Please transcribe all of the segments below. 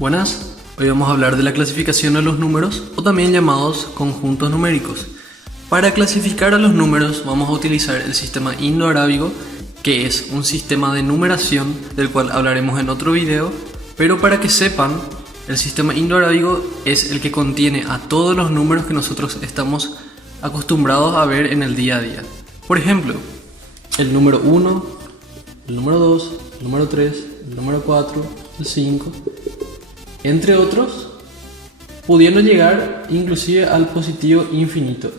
Buenas, hoy vamos a hablar de la clasificación de los números o también llamados conjuntos numéricos. Para clasificar a los números vamos a utilizar el sistema indo-arábigo, que es un sistema de numeración del cual hablaremos en otro video, pero para que sepan, el sistema indo-arábigo es el que contiene a todos los números que nosotros estamos acostumbrados a ver en el día a día. Por ejemplo, el número 1, el número 2, el número 3, el número 4, el 5, entre otros, pudiendo llegar inclusive al positivo infinito.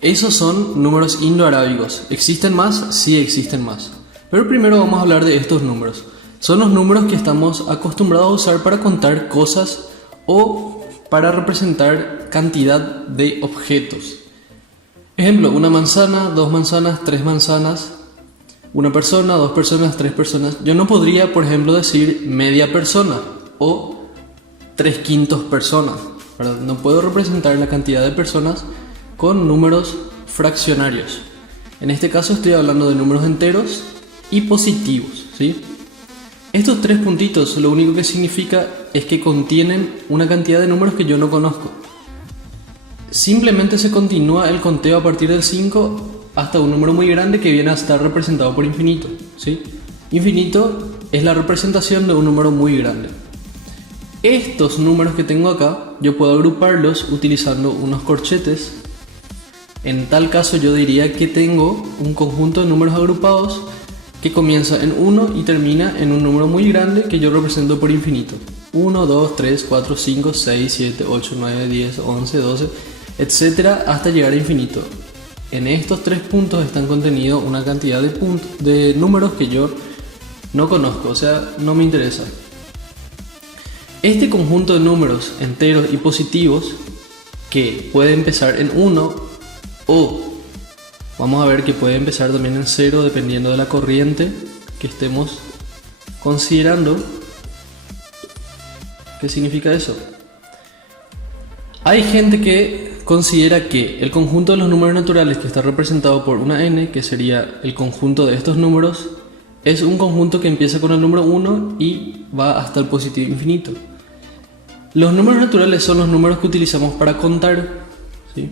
Esos son números indo-arábigos. ¿Existen más? Sí, existen más. Pero primero vamos a hablar de estos números. Son los números que estamos acostumbrados a usar para contar cosas o para representar cantidad de objetos. Ejemplo, una manzana, dos manzanas, tres manzanas, una persona, dos personas, tres personas. Yo no podría, por ejemplo, decir media persona o 3/5 personas, ¿verdad? No puedo representar la cantidad de personas con números fraccionarios. En este caso estoy hablando de números enteros y positivos, ¿sí? Estos tres puntitos lo único que significa es que contienen una cantidad de números que yo no conozco. Simplemente se continúa el conteo a partir del 5 hasta un número muy grande que viene a estar representado por infinito, ¿sí? Infinito es la representación de un número muy grande. Estos números que tengo acá, yo puedo agruparlos utilizando unos corchetes. En tal caso yo diría que tengo un conjunto de números agrupados que comienza en 1 y termina en un número muy grande que yo represento por infinito. 1, 2, 3, 4, 5, 6, 7, 8, 9, 10, 11, 12, etc. hasta llegar a infinito. En estos tres puntos están contenidos una cantidad de números que yo no conozco, o sea, no me interesa. Este conjunto de números enteros y positivos, que puede empezar en 1 o vamos a ver que puede empezar también en 0 dependiendo de la corriente que estemos considerando. ¿Qué significa eso? Hay gente que considera que el conjunto de los números naturales que está representado por una n, que sería el conjunto de estos números, es un conjunto que empieza con el número 1 y va hasta el positivo infinito. Los números naturales son los números que utilizamos para contar, ¿sí?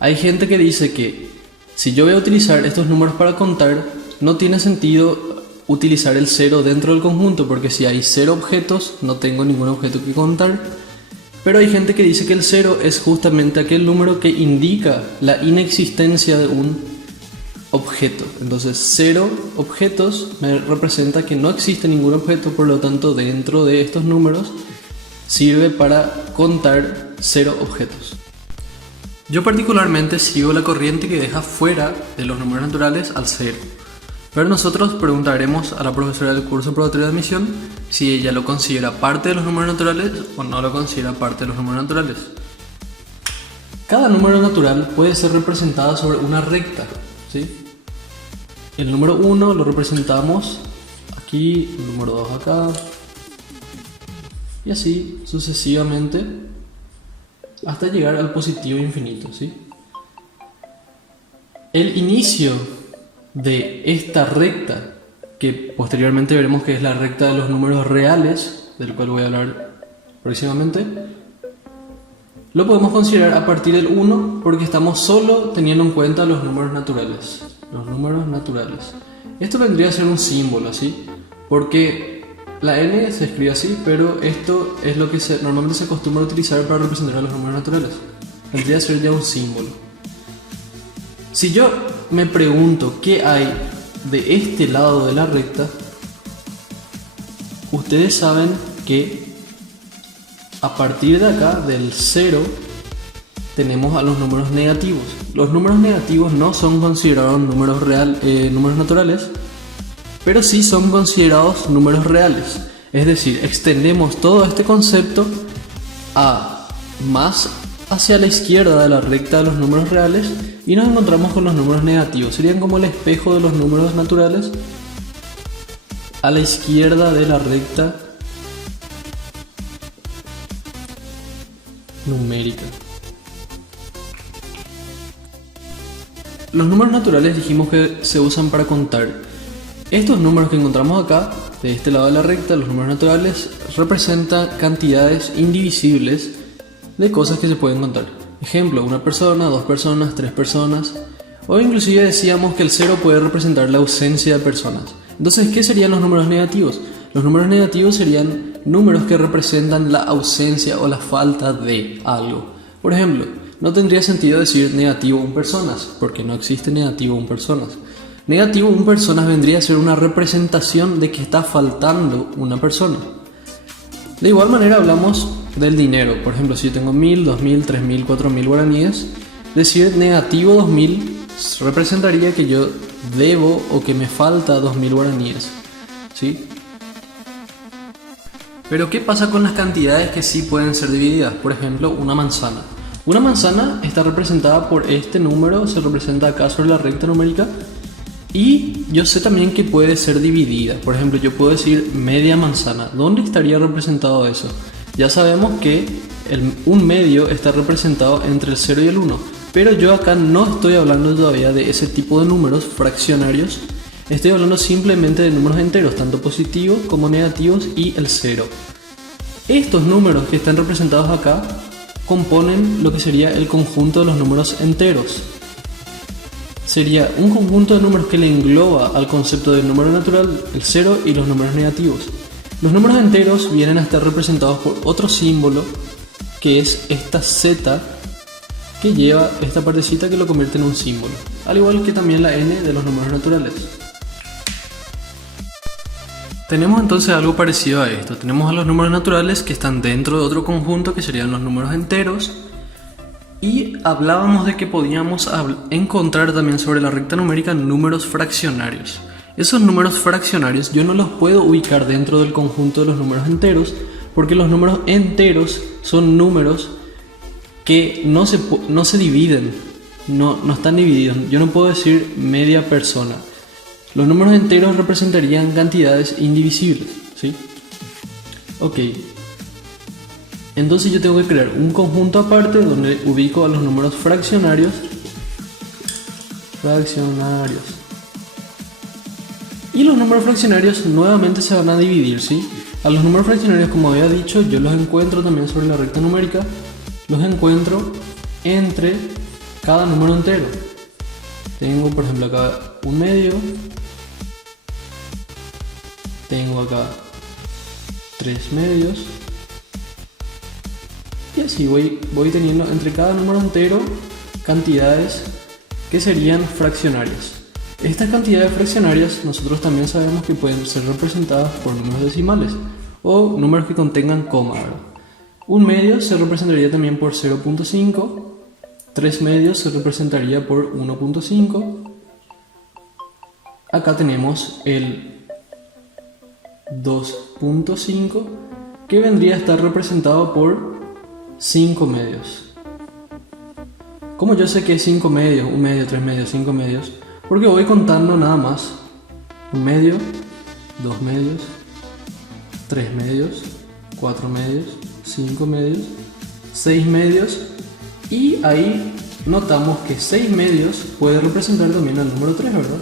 Hay gente que dice que si yo voy a utilizar estos números para contar, no tiene sentido utilizar el 0 dentro del conjunto, porque si hay 0 objetos, no tengo ningún objeto que contar. Pero hay gente que dice que el 0 es justamente aquel número que indica la inexistencia de un objeto. Entonces 0 objetos me representa que no existe ningún objeto, por lo tanto dentro de estos números sirve para contar 0 objetos. Yo particularmente sigo la corriente que deja fuera de los números naturales al 0, pero nosotros preguntaremos a la profesora del curso probatorio de admisión si ella lo considera parte de los números naturales o no lo considera parte de los números naturales. Cada número natural puede ser representado sobre una recta, ¿sí? El número 1 lo representamos aquí, el número 2 acá, y así sucesivamente hasta llegar al positivo infinito, ¿sí? El inicio de esta recta, que posteriormente veremos que es la recta de los números reales, del cual voy a hablar próximamente, lo podemos considerar a partir del 1 porque estamos solo teniendo en cuenta los números naturales. Los números naturales. Esto vendría a ser un símbolo, ¿sí? Porque la n se escribe así, pero esto es lo que normalmente se acostumbra a utilizar para representar a los números naturales. Vendría a ser ya un símbolo. Si yo me pregunto qué hay de este lado de la recta, ustedes saben que a partir de acá, del 0, tenemos a los números negativos. Los números negativos no son considerados números naturales, pero sí son considerados números reales. Es decir, extendemos todo este concepto a más hacia la izquierda de la recta de los números reales y nos encontramos con los números negativos. Serían como el espejo de los números naturales a la izquierda de la recta numérica. Los números naturales dijimos que se usan para contar. Estos números que encontramos acá de este lado de la recta, los números naturales representan cantidades indivisibles de cosas que se pueden contar. Ejemplo, una persona, dos personas, tres personas. O inclusive decíamos que el 0 puede representar la ausencia de personas. Entonces, ¿qué serían los números negativos? Los números negativos serían números que representan la ausencia o la falta de algo. Por ejemplo, no tendría sentido decir negativo 1 personas, porque no existe negativo 1 personas. Negativo 1 personas vendría a ser una representación de que está faltando una persona. De igual manera hablamos del dinero. Por ejemplo, si yo tengo 1000, 2000, 3000, 4000 guaraníes, decir negativo 2000 representaría que yo debo o que me falta 2000 guaraníes, ¿sí? Pero ¿qué pasa con las cantidades que sí pueden ser divididas? Por ejemplo, una manzana. Una manzana está representada por este número, se representa acá sobre la recta numérica. Y yo sé también que puede ser dividida. Por ejemplo, yo puedo decir media manzana. ¿Dónde estaría representado eso? Ya sabemos que un medio está representado entre el 0 y el 1. Pero yo acá no estoy hablando todavía de ese tipo de números fraccionarios. Estoy hablando simplemente de números enteros, tanto positivos como negativos y el 0. Estos números que están representados acá componen lo que sería el conjunto de los números enteros. Sería un conjunto de números que le engloba al concepto del número natural, el 0 y los números negativos. Los números enteros vienen a estar representados por otro símbolo, que es esta Z, que lleva esta partecita que lo convierte en un símbolo, al igual que también la n de los números naturales. Tenemos entonces algo parecido a esto. Tenemos a los números naturales que están dentro de otro conjunto que serían los números enteros. Y hablábamos de que podíamos encontrar también sobre la recta numérica números fraccionarios. Esos números fraccionarios yo no los puedo ubicar dentro del conjunto de los números enteros, porque los números enteros son números que no se dividen, no están divididos. Yo no puedo decir media persona. Los números enteros representarían cantidades indivisibles, ¿sí? Ok. Entonces yo tengo que crear un conjunto aparte donde ubico a los números fraccionarios. Y los números fraccionarios nuevamente se van a dividir, ¿sí? A los números fraccionarios, como había dicho, yo los encuentro también sobre la recta numérica. Los encuentro entre cada número entero. Tengo, por ejemplo, acá un medio. Tengo acá 3 medios. Y así voy teniendo entre cada número entero cantidades que serían fraccionarias. Estas cantidades fraccionarias nosotros también sabemos que pueden ser representadas por números decimales o números que contengan coma, ¿verdad? Un medio se representaría también por 0.5, 3 medios se representaría por 1.5. Acá tenemos el 2.5 que vendría a estar representado por 5 medios. Como yo sé que es 5 medios, 1 medio, 3 medios, 5 medios, porque voy contando nada más 1 medio, 2 medios, 3 medios, 4 medios, 5 medios, 6 medios, y ahí notamos que 6 medios puede representar también al número 3, ¿verdad?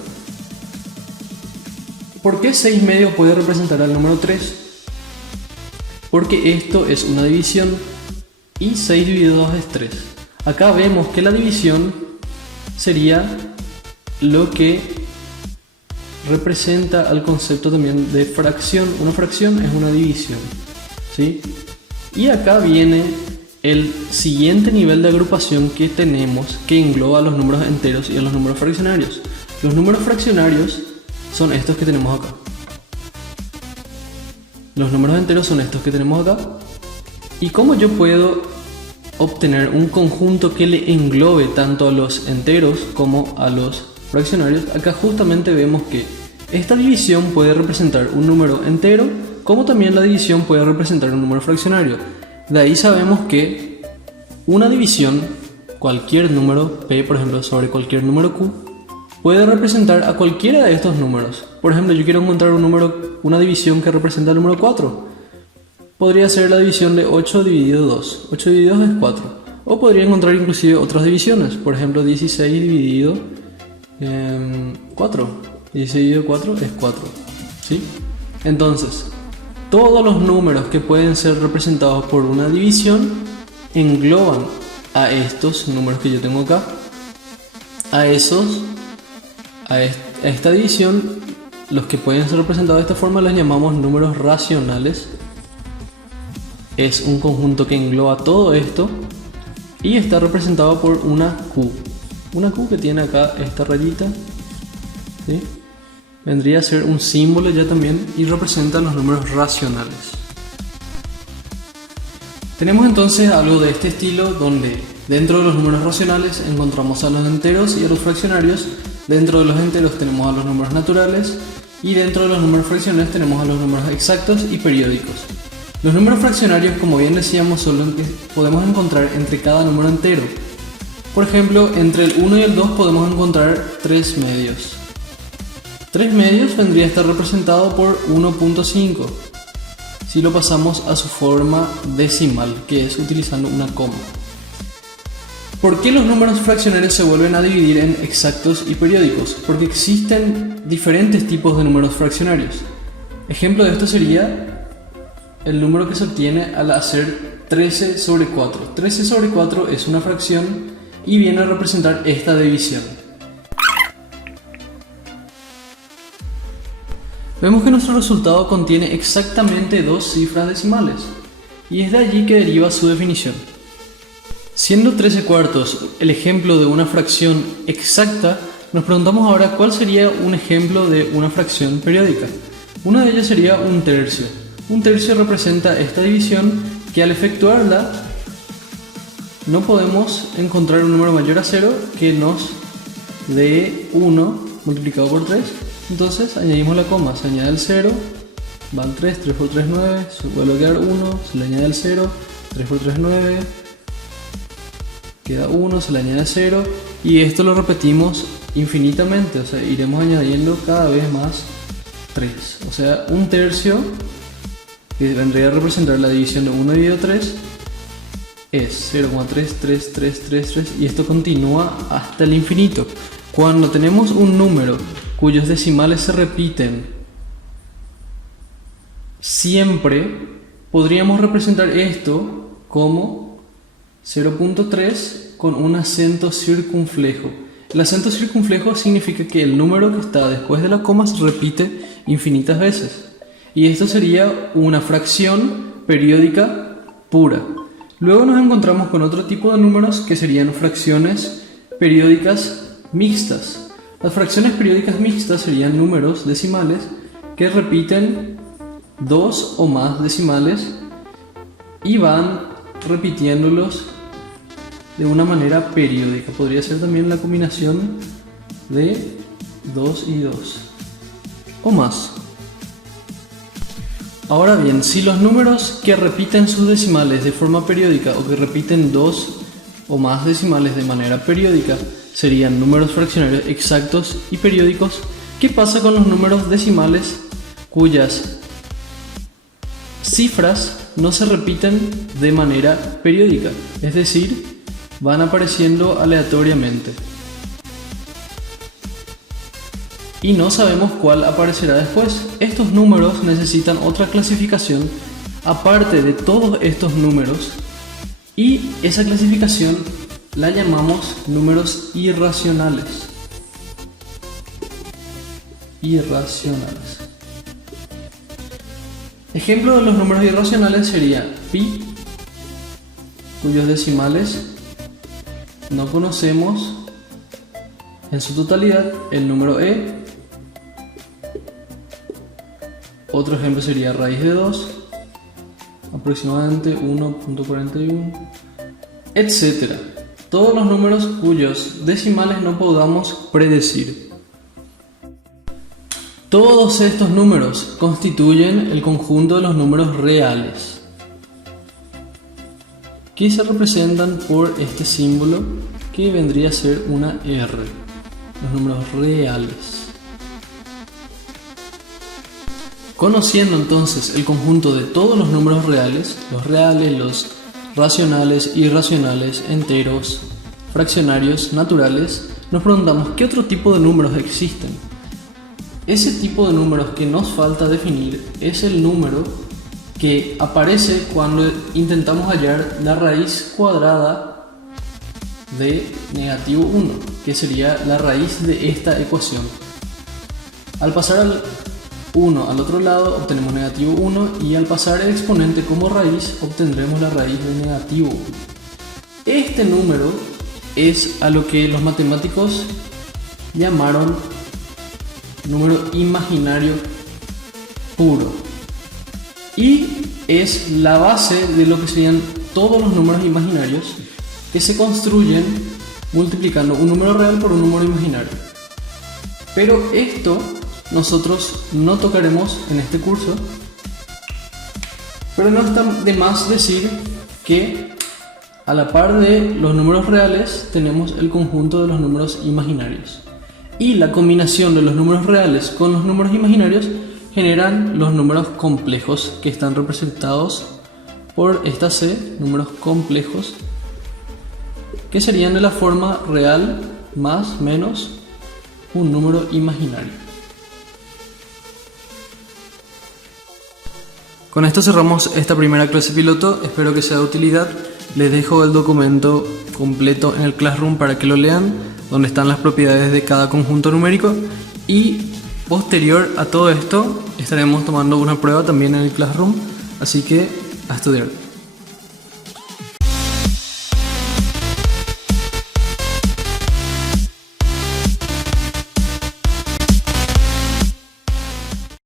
¿Por qué 6 medios puede representar al número 3? Porque esto es una división y 6 dividido 2 es 3. Acá vemos que la división sería lo que representa al concepto también de fracción. Una fracción es una división, ¿sí? Y acá viene el siguiente nivel de agrupación que tenemos, que engloba a los números enteros y a los números fraccionarios. Los números fraccionarios son estos que tenemos acá. Los números enteros son estos que tenemos acá. ¿Y cómo yo puedo obtener un conjunto que le englobe tanto a los enteros como a los fraccionarios? Acá justamente vemos que esta división puede representar un número entero, como también la división puede representar un número fraccionario. De ahí sabemos que una división, cualquier número P, por ejemplo, sobre cualquier número Q, puede representar a cualquiera de estos números. Por ejemplo, yo quiero encontrar una división que representa el número 4. Podría ser la división de 8 dividido 2. 8 dividido 2 es 4. O podría encontrar inclusive otras divisiones. Por ejemplo, 16 dividido 4. 16 dividido 4 es 4. ¿Sí? Entonces, todos los números que pueden ser representados por una división engloban a estos números que yo tengo acá. A esta división, los que pueden ser representados de esta forma los llamamos números racionales. Es un conjunto que engloba todo esto y está representado por una Q. Una Q que tiene acá esta rayita, ¿sí? Vendría a ser un símbolo ya también y representa los números racionales. Tenemos entonces algo de este estilo donde dentro de los números racionales encontramos a los enteros y a los fraccionarios. Dentro de los enteros tenemos a los números naturales y dentro de los números fraccionales tenemos a los números exactos y periódicos. Los números fraccionarios, como bien decíamos, solo podemos encontrar entre cada número entero. Por ejemplo, entre el 1 y el 2 podemos encontrar 3 medios. 3 medios vendría a estar representado por 1.5 si lo pasamos a su forma decimal, que es utilizando una coma. ¿Por qué los números fraccionarios se vuelven a dividir en exactos y periódicos? Porque existen diferentes tipos de números fraccionarios. Ejemplo de esto sería el número que se obtiene al hacer 13 sobre 4. 13 sobre 4 es una fracción y viene a representar esta división. Vemos que nuestro resultado contiene exactamente 2 cifras decimales y es de allí que deriva su definición. Siendo 13 cuartos el ejemplo de una fracción exacta, nos preguntamos ahora cuál sería un ejemplo de una fracción periódica. Una de ellas sería un tercio. Un tercio representa esta división que al efectuarla no podemos encontrar un número mayor a 0 que nos dé 1 multiplicado por 3. Entonces añadimos la coma, se añade el 0, van 3, 3 por 3, 9, se vuelve a quedar 1, se le añade el 0, 3 por 3, 9, queda 1, se le añade 0 y esto lo repetimos infinitamente, o sea, iremos añadiendo cada vez más 3. O sea, un tercio, que vendría a representar la división de 1 dividido a 3, es 0,33333 y esto continúa hasta el infinito. Cuando tenemos un número cuyos decimales se repiten siempre, podríamos representar esto como 0.3 con un acento circunflejo. El acento circunflejo significa que el número que está después de la coma se repite infinitas veces. Y esto sería una fracción periódica pura. Luego nos encontramos con otro tipo de números que serían fracciones periódicas mixtas. Las fracciones periódicas mixtas serían números decimales que repiten 2 o más decimales y van repitiéndolos de una manera periódica. Podría ser también la combinación de 2 y 2 o más. Ahora bien, si los números que repiten sus decimales de forma periódica o que repiten 2 o más decimales de manera periódica serían números fraccionarios exactos y periódicos, ¿qué pasa con los números decimales cuyas cifras no se repiten de manera periódica? Es decir, van apareciendo aleatoriamente y no sabemos cuál aparecerá después. Estos números necesitan otra clasificación aparte de todos estos números y esa clasificación la llamamos números irracionales. Ejemplo de los números irracionales sería pi, cuyos decimales no conocemos en su totalidad, el número e. Otro ejemplo sería raíz de 2, aproximadamente 1.41, etc. Todos los números cuyos decimales no podamos predecir. Todos estos números constituyen el conjunto de los números reales, que se representan por este símbolo que vendría a ser una R, los números reales. Conociendo entonces el conjunto de todos los números reales, los racionales, irracionales, enteros, fraccionarios, naturales, nos preguntamos qué otro tipo de números existen. Ese tipo de números que nos falta definir es el número que aparece cuando intentamos hallar la raíz cuadrada de negativo 1, que sería la raíz de esta ecuación. Al pasar al 1 al otro lado obtenemos negativo 1 y al pasar el exponente como raíz obtendremos la raíz de negativo 1. Este número es a lo que los matemáticos llamaron número imaginario puro y es la base de lo que serían todos los números imaginarios que se construyen multiplicando un número real por un número imaginario. Pero esto nosotros no tocaremos en este curso, pero no está de más decir que a la par de los números reales tenemos el conjunto de los números imaginarios. Y la combinación de los números reales con los números imaginarios generan los números complejos que están representados por esta C, números complejos, que serían de la forma real más menos un número imaginario. Con esto cerramos esta primera clase piloto, espero que sea de utilidad. Les dejo el documento completo en el Classroom para que lo lean, donde están las propiedades de cada conjunto numérico, y posterior a todo esto estaremos tomando una prueba también en el Classroom, así que a estudiar.